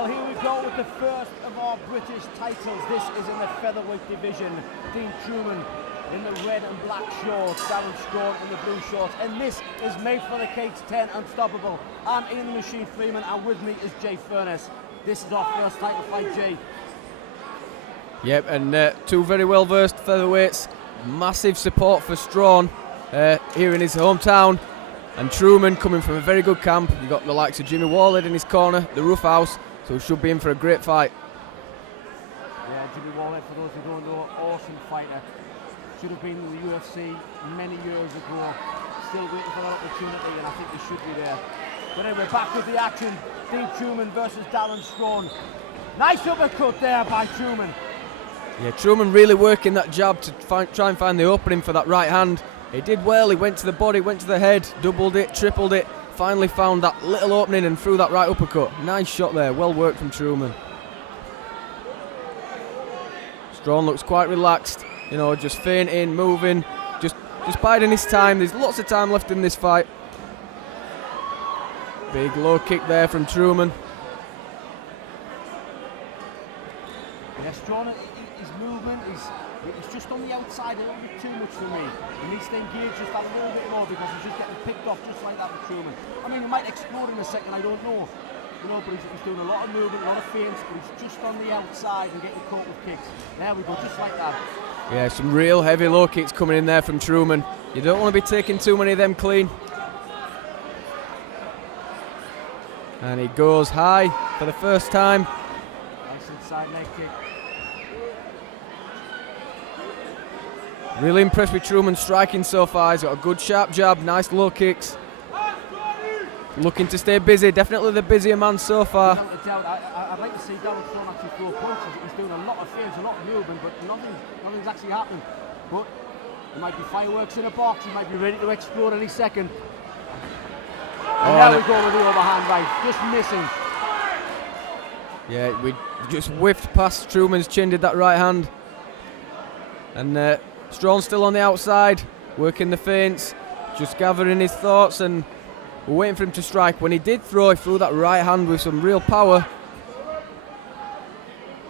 Well, here we go with the first of our British titles. This is in the featherweight division. Dean Truman in the red and black shorts, Darren Straughan in the blue shorts. And this is made for the Cage 10 Unstoppable. I'm Ian the Machine Freeman, and with me is Jay Furness. This is our first title fight, Jay. Yep, and two very well-versed featherweights. Massive support for Straughan here in his hometown. And Truman coming from a very good camp. You've got the likes of Jimmy Warlid in his corner, the Rough House, so he should be in for a great fight. Yeah, Jimmy Warlid, for those who don't know, awesome fighter. Should have been in the UFC many years ago. Still waiting for that opportunity, and I think he should be there. But anyway, back with the action. Dean Truman versus Darren Straughan. Nice uppercut there by Truman. Yeah, Truman really working that jab to try and find the opening for that right hand. He did well, he went to the body, went to the head, doubled it, tripled it, finally found that little opening and threw that right uppercut. Nice shot there, well worked from Truman. Straughan looks quite relaxed, you know, just feinting, moving, just biding his time. There's lots of time left in this fight. Big low kick there from Truman. Yeah, Straughan, his movement is just on the outside a little bit too much for me. He needs to engage just that little bit more because he's just getting picked off just like that with Truman. I mean, he might explode in a second, I don't know. You know, but he's doing a lot of movement, a lot of feints, but he's just on the outside and getting caught with kicks. There we go, just like that. Yeah, some real heavy low kicks coming in there from Truman. You don't want to be taking too many of them clean. And he goes high for the first time. Nice inside leg kick. Really impressed with Truman striking so far. He's got a good sharp jab, nice low kicks. Looking to stay busy, definitely the busier man so far. Without a doubt, I'd like to see Darren Straughan actually throw punches. He's doing a lot of feints, a lot of movement, but nothing's actually happening. But there might be fireworks in a box, he might be ready to explode any second. And there we go with the overhand right, just missing. Yeah, we just whiffed past Truman's chin, did that right hand. And Straughan still on the outside, working the feints, just gathering his thoughts, and we're waiting for him to strike. When he did throw, he threw that right hand with some real power.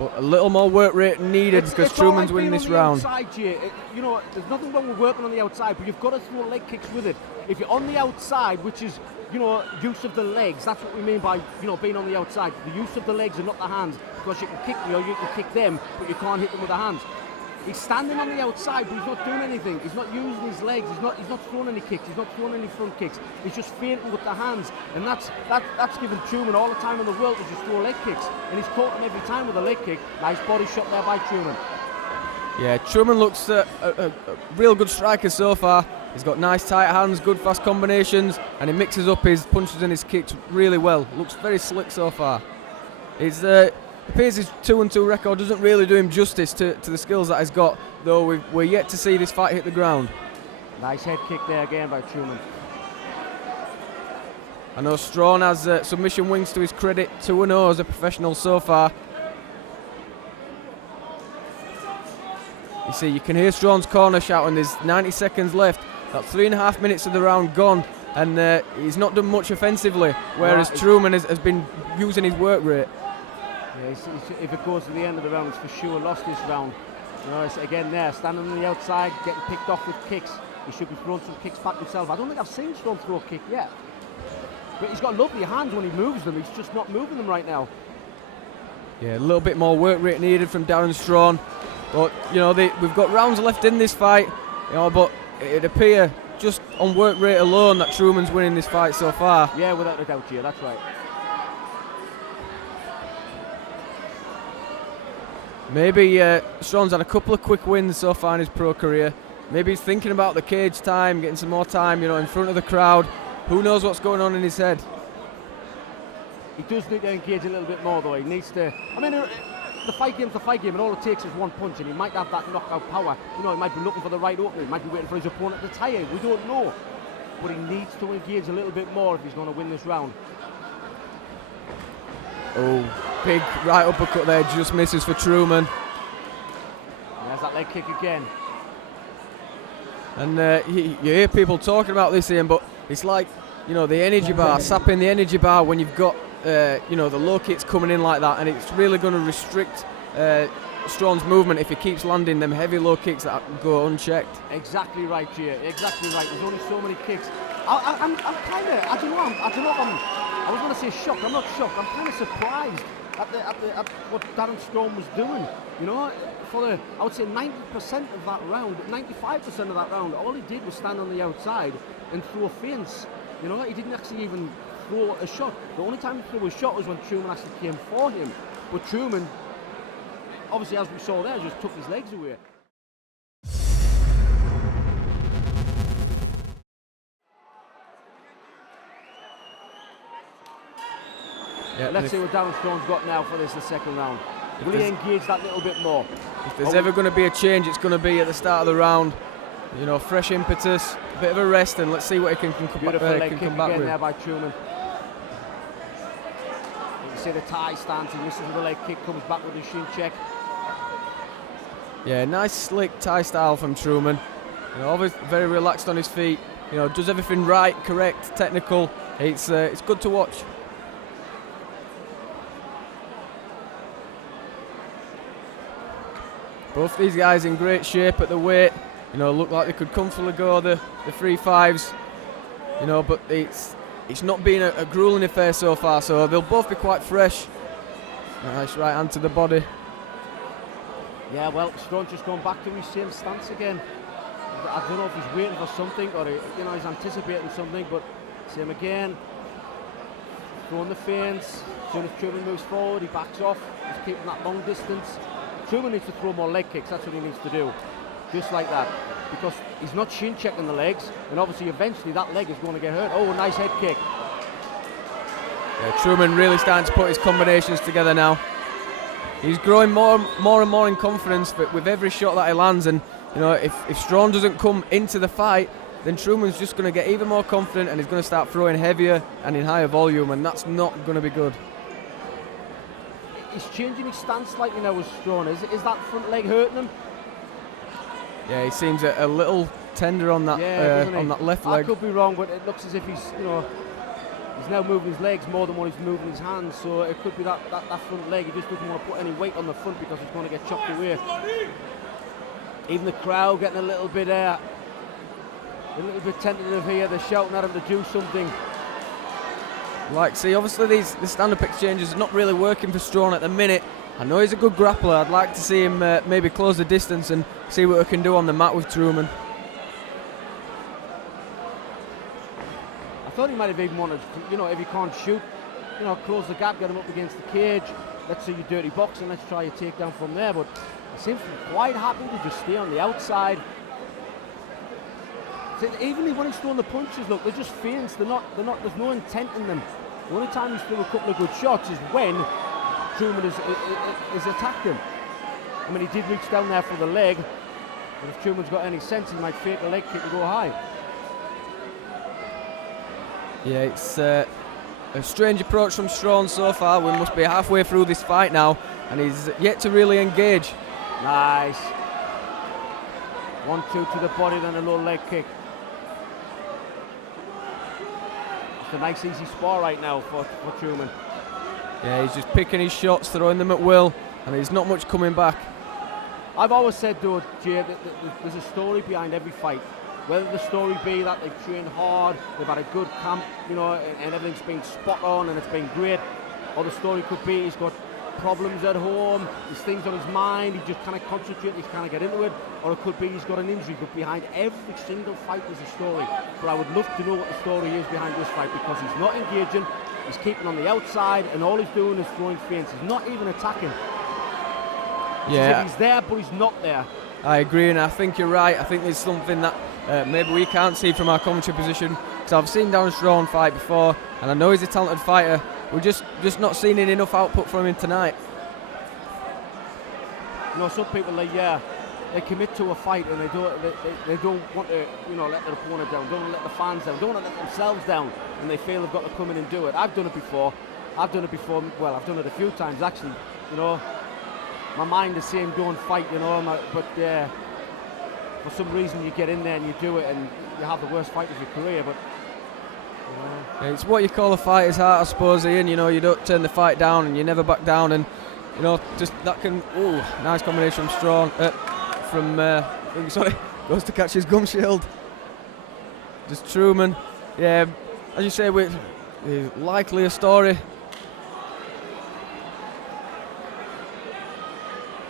But a little more work rate needed because Truman's winning this round. You know, there's nothing wrong with working on the outside, but you've got to throw leg kicks with it. If you're on the outside, which is, you know, use of the legs, that's what we mean by, you know, being on the outside. The use of the legs and not the hands, because you can kick me or you can kick them, but you can't hit them with the hands. He's standing on the outside, but he's not doing anything. He's not using his legs. He's not throwing any kicks. He's not throwing any front kicks. He's just feinting with the hands, and that's given Truman all the time in the world to just throw leg kicks. And he's caught him every time with a leg kick. Nice body shot there by Truman. Yeah, Truman looks a real good striker so far. He's got nice tight hands, good fast combinations, and he mixes up his punches and his kicks really well. Looks very slick so far. It appears his 2-2 record doesn't really do him justice to the skills that he's got, though we're yet to see this fight hit the ground. Nice head kick there again by Truman. I know Straughan has submission wins to his credit, 2-0 as a professional so far. You see, you can hear Straughan's corner shouting, there's 90 seconds left. That's 3.5 minutes of the round gone, and he's not done much offensively, whereas Truman has been using his work rate. Yeah, if it goes to the end of the round, he's for sure lost this round. You know, again there, standing on the outside, getting picked off with kicks. He should be throwing some kicks back himself. I don't think I've seen Straughan throw a kick yet. But he's got lovely hands when he moves them. He's just not moving them right now. Yeah, a little bit more work rate needed from Darren Straughan. But, you know, we've got rounds left in this fight. You know, but it'd appear just on work rate alone that Truman's winning this fight so far. Yeah, without a doubt, yeah, that's right. Maybe Straughan's had a couple of quick wins so far in his pro career. Maybe he's thinking about the cage time, getting some more time, you know, in front of the crowd. Who knows what's going on in his head? He does need to engage a little bit more, though. He needs to. I mean, the fight game's the fight game, and all it takes is one punch, and he might have that knockout power. You know, he might be looking for the right opening. He might be waiting for his opponent to tire. We don't know, but he needs to engage a little bit more if he's going to win this round. Oh, big right uppercut there, just misses for Truman. And there's that leg kick again. And you hear people talking about this, Ian, but it's like, you know, the energy bar, sapping the energy bar when you've got you know, the low kicks coming in like that, and it's really going to restrict Straughan's movement if he keeps landing them heavy low kicks that go unchecked. Exactly right, Jay. Exactly right. There's only so many kicks. I'm kind of, I don't know if I was going to say shocked. I'm not shocked. I'm kind of surprised at what Darren Straughan was doing. You know, I would say 90% of that round, 95% of that round, all he did was stand on the outside and throw feints. You know, he didn't actually even throw a shot. The only time he threw a shot was when Truman actually came for him. But Truman, obviously, as we saw there, just took his legs away. Yeah, let's see what Darren Straughan's got now for this, the second round. Will he engage that little bit more? If there's ever going to be a change, it's going to be at the start of the round. You know, fresh impetus, a bit of a rest, and let's see what he can come back with. Beautiful leg kick again there by Truman. You can see the tie stance, he misses with the leg kick, comes back with the shin check. Yeah, nice slick tie style from Truman. You know, always very relaxed on his feet. You know, does everything right, correct, technical. It's good to watch. Both these guys in great shape at the weight. You know, look like they could comfortably go the 3-5s. You know, but it's not been a grueling affair so far. So they'll both be quite fresh. Nice right hand to the body. Yeah, well, Straughan's just gone back to his same stance again. I don't know if he's waiting for something or he's anticipating something, but same again. Throwing the feints. As soon as Truman moves forward, he backs off. He's keeping that long distance. Truman needs to throw more leg kicks. That's what he needs to do, just like that, because he's not shin checking the legs, and obviously eventually that leg is going to get hurt. Oh, a nice head kick. Yeah, Truman really starting to put his combinations together now. He's growing more and more in confidence with every shot that he lands, and you know, if Straughan doesn't come into the fight, then Truman's just going to get even more confident, and he's going to start throwing heavier and in higher volume, and that's not going to be good. He's changing his stance slightly now with Straughan. Is that front leg hurting him? Yeah, he seems a little tender on that on that left leg. I could be wrong, but it looks as if he's now moving his legs more than what he's moving his hands. So it could be that front leg. He just doesn't want to put any weight on the front because he's going to get chopped away. Even the crowd getting a little bit tentative here. They're shouting at him to do something. Like, see, obviously these stand-up exchanges are not really working for Straughan at the minute. I know he's a good grappler. I'd like to see him maybe close the distance and see what he can do on the mat with Truman. I thought he might have even wanted, if he can't shoot, close the gap, get him up against the cage. Let's see your dirty boxing. Let's try your takedown from there. But he seems quite happy to just stay on the outside. So even when he's throwing the punches, look, they're just feints. They're not. There's no intent in them. The only time he's thrown a couple of good shots is when Truman is attacked him. I mean, he did reach down there for the leg, but if Truman's got any sense, he might fake a leg kick and go high. Yeah, it's a strange approach from Straughan so far. We must be halfway through this fight now, and he's yet to really engage. Nice. 1-2 to the body, then a low leg kick. It's a nice easy spar right now for Truman. Yeah, he's just picking his shots, throwing them at will, and there's not much coming back. I've always said, though, Jay, that there's a story behind every fight. Whether the story be that they've trained hard, they've had a good camp, and everything's been spot on and it's been great, or the story could be he's got problems at home, there's things on his mind, he just kind of concentrate, he's kind of get into it, or it could be he's got an injury. But behind every single fight there's a story. But I would love to know what the story is behind this fight, because he's not engaging, he's keeping on the outside, and all he's doing is throwing feints. He's not even attacking. Yeah, he's there, but he's not there. I agree, and I think you're right. I think there's something that maybe we can't see from our commentary position, because I've seen Darren Straughan fight before, and I know he's a talented fighter. We're just not seeing enough output from him tonight. Some people they commit to a fight and they don't want to let their opponent down, don't want to let the fans down, don't want to let themselves down, and they feel they've got to come in and do it. I've done it before. Well, I've done it a few times actually. My mind is saying go and fight, but for some reason you get in there and you do it and you have the worst fight of your career. But It's what you call a fighter's heart, I suppose, Ian. You know, you don't turn the fight down and you never back down, and you know, just that can. Ooh, nice combination from Straughan. Goes to catch his gum shield. Just Truman. Yeah, as you say, with likely a story.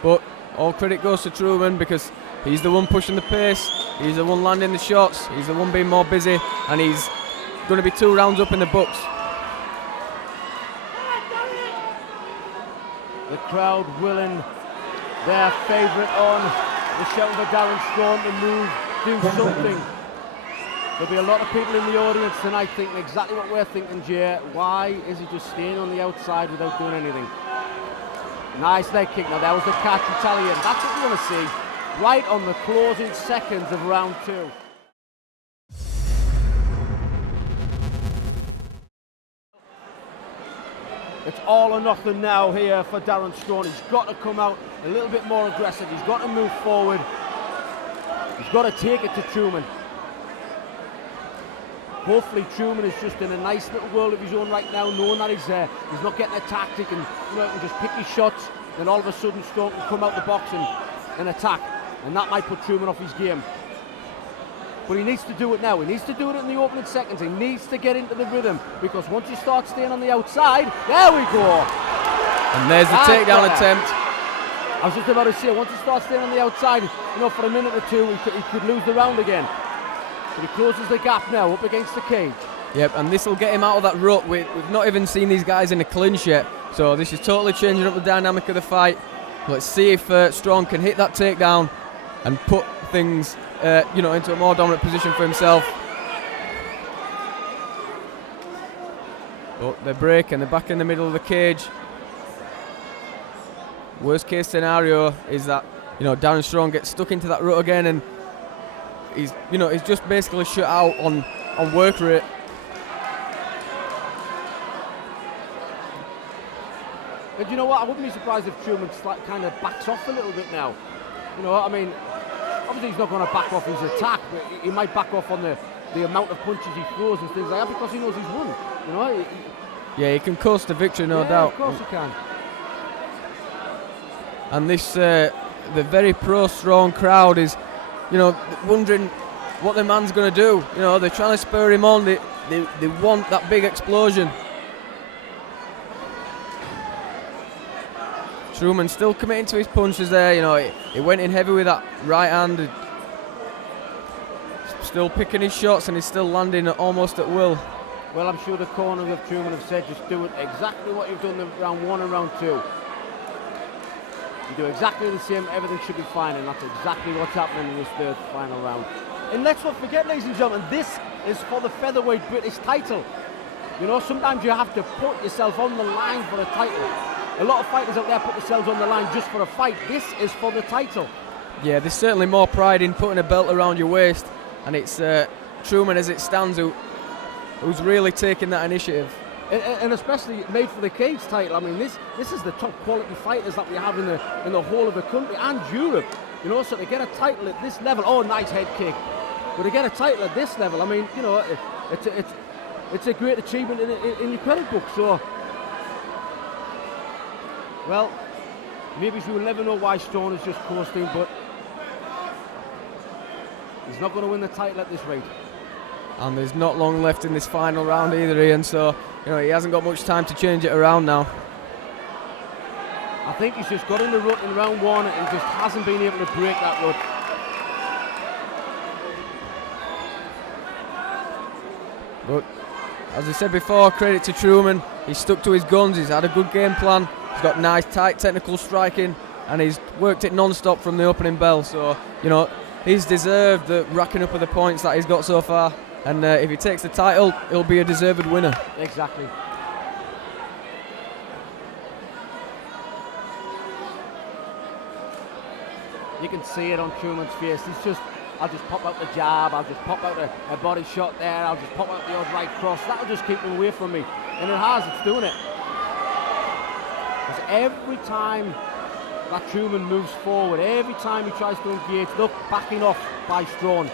But all credit goes to Truman because he's the one pushing the pace, he's the one landing the shots, he's the one being more busy, and he's going to be 2 rounds up in the books. The crowd willing their favourite on. They're shouting for Darren Straughan to move, do something. There'll be a lot of people in the audience tonight thinking exactly what we're thinking, Jay. Why is he just staying on the outside without doing anything? Nice leg kick. Now that was the catch Italian. That's what we want to see. Right on the closing seconds of round 2. It's all or nothing now here for Darren Straughan. He's got to come out a little bit more aggressive. He's got to move forward. He's got to take it to Truman. Hopefully Truman is just in a nice little world of his own right now, knowing that he's not getting attacked. He can, can just pick his shots, then all of a sudden Straughan can come out the box and attack. And that might put Truman off his game. But he needs to do it now. He needs to do it in the opening seconds. He needs to get into the rhythm, because once you start staying on the outside, there we go. And there's the takedown attempt. I was just about to say, once you start staying on the outside, for a minute or two, he could lose the round again. But he closes the gap now, up against the cage. Yep, and this will get him out of that rut. We've not even seen these guys in a clinch yet, so this is totally changing up the dynamic of the fight. Let's see if Straughan can hit that takedown and put things into a more dominant position for himself. But they break and they're back in the middle of the cage. Worst case scenario is that Darren Straughan gets stuck into that rut again, and he's just basically shut out on work rate. And you know what? I wouldn't be surprised if Truman kind of backs off a little bit now. Obviously he's not going to back off his attack, but he might back off on the amount of punches he throws and things like that, because he knows he's won. Yeah, he can coast to victory, no doubt. Of course he can. And this, the very pro-Straughan crowd is, wondering what the man's going to do. They're trying to spur him on. They want that big explosion. Truman still committing to his punches there. He went in heavy with that right hand. Still picking his shots, and he's still landing almost at will. Well, I'm sure the corners of Truman have said, just do it exactly what you've done in round 1 and round 2. You do exactly the same, everything should be fine, and that's exactly what's happening in this 3rd final round. And let's not forget, ladies and gentlemen, this is for the featherweight British title. Sometimes you have to put yourself on the line for a title. A lot of fighters out there put themselves on the line just for a fight. This is for the title. Yeah, there's certainly more pride in putting a belt around your waist, and it's Truman, as it stands, who's really taking that initiative. And especially made for the cage title. I mean, this is the top quality fighters that we have in the whole of the country and Europe. So to get a title at this level, nice head kick. But to get a title at this level, I mean, it's a great achievement in your credit book. So, well, maybe we will never know why Straughan is just coasting, but he's not going to win the title at this rate. And there's not long left in this final round either, Ian, so he hasn't got much time to change it around now. I think he's just got in the rut in round 1 and just hasn't been able to break that rut. But as I said before, credit to Truman. He's stuck to his guns, he's had a good game plan, he's got nice tight technical striking, and he's worked it non-stop from the opening bell. So, he's deserved the racking up of the points that he's got so far. And if he takes the title, he'll be a deserved winner. Exactly. You can see it on Truman's face. He's just, I'll just pop out the jab, I'll just pop out a body shot there, I'll just pop out the odd right cross. That'll just keep him away from me. And it's doing it. Because every time that Truman moves forward, every time he tries to engage, look, backing off by Straughan.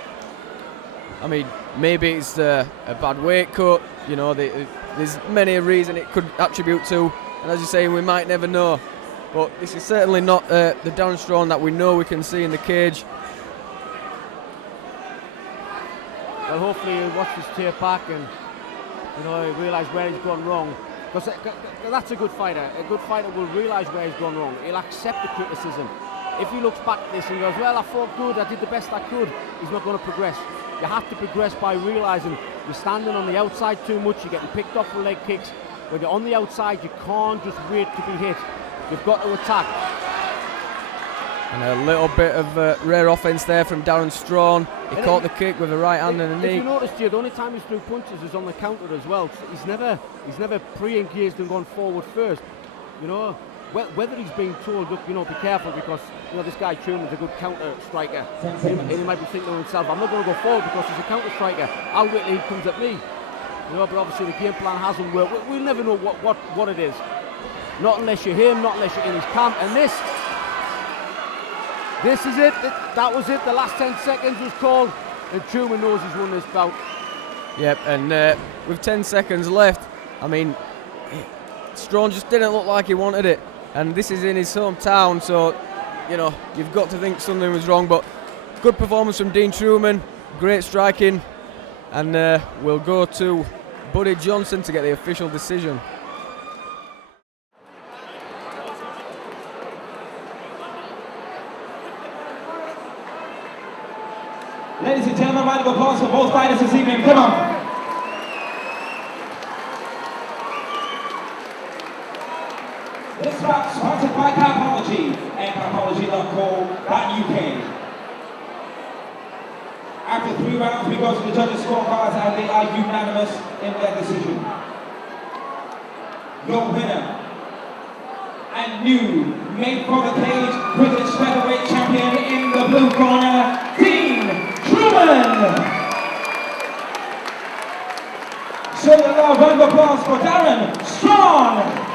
I mean, maybe it's a bad weight cut. You know, there's many a reason it could attribute to, and as you're saying, we might never know. But this is certainly not the Darren Straughan that we know we can see in the cage. Well, hopefully he'll watch this tape back and he'll realise where he's gone wrong. Because that's a good fighter. A good fighter will realise where he's gone wrong. He'll accept the criticism. If he looks back at this and goes, well, I fought good, I did the best I could, he's not going to progress. You have to progress by realising you're standing on the outside too much, you're getting picked off with leg kicks. When you're on the outside, you can't just wait to be hit. You've got to attack. And a little bit of rare offence there from Darren Straughan. He caught the kick with a right hand and a knee. If you noticed, the only time he's threw punches is on the counter as well. So he's never pre-engaged and gone forward first. You know, whether he's being told, look, be careful because this guy Truman's a good counter striker, and he might be thinking to himself, I'm not going to go forward because he's a counter striker. I'll wait till he comes at me. But obviously the game plan hasn't worked. We'll never know what it is. Not unless you're him, not unless you're in his camp. And this is it. That was it. The last 10 seconds was called, and Truman knows he's won this bout. Yep, and with 10 seconds left, I mean, Straughan just didn't look like he wanted it. And this is in his hometown, so, you've got to think something was wrong. But good performance from Dean Truman, great striking. And we'll go to Buddy Johnson to get the official decision. Ladies and gentlemen, round of applause for both fighters this evening. Come on. This bout sponsored by Carpology and Carpology.co.uk. After 3 rounds, we go to the judges' scorecards and they are unanimous in their decision. Your winner and new made for the cage British featherweight champion in the blue corner, Dean Truman! So a round of applause for Darren Straughan!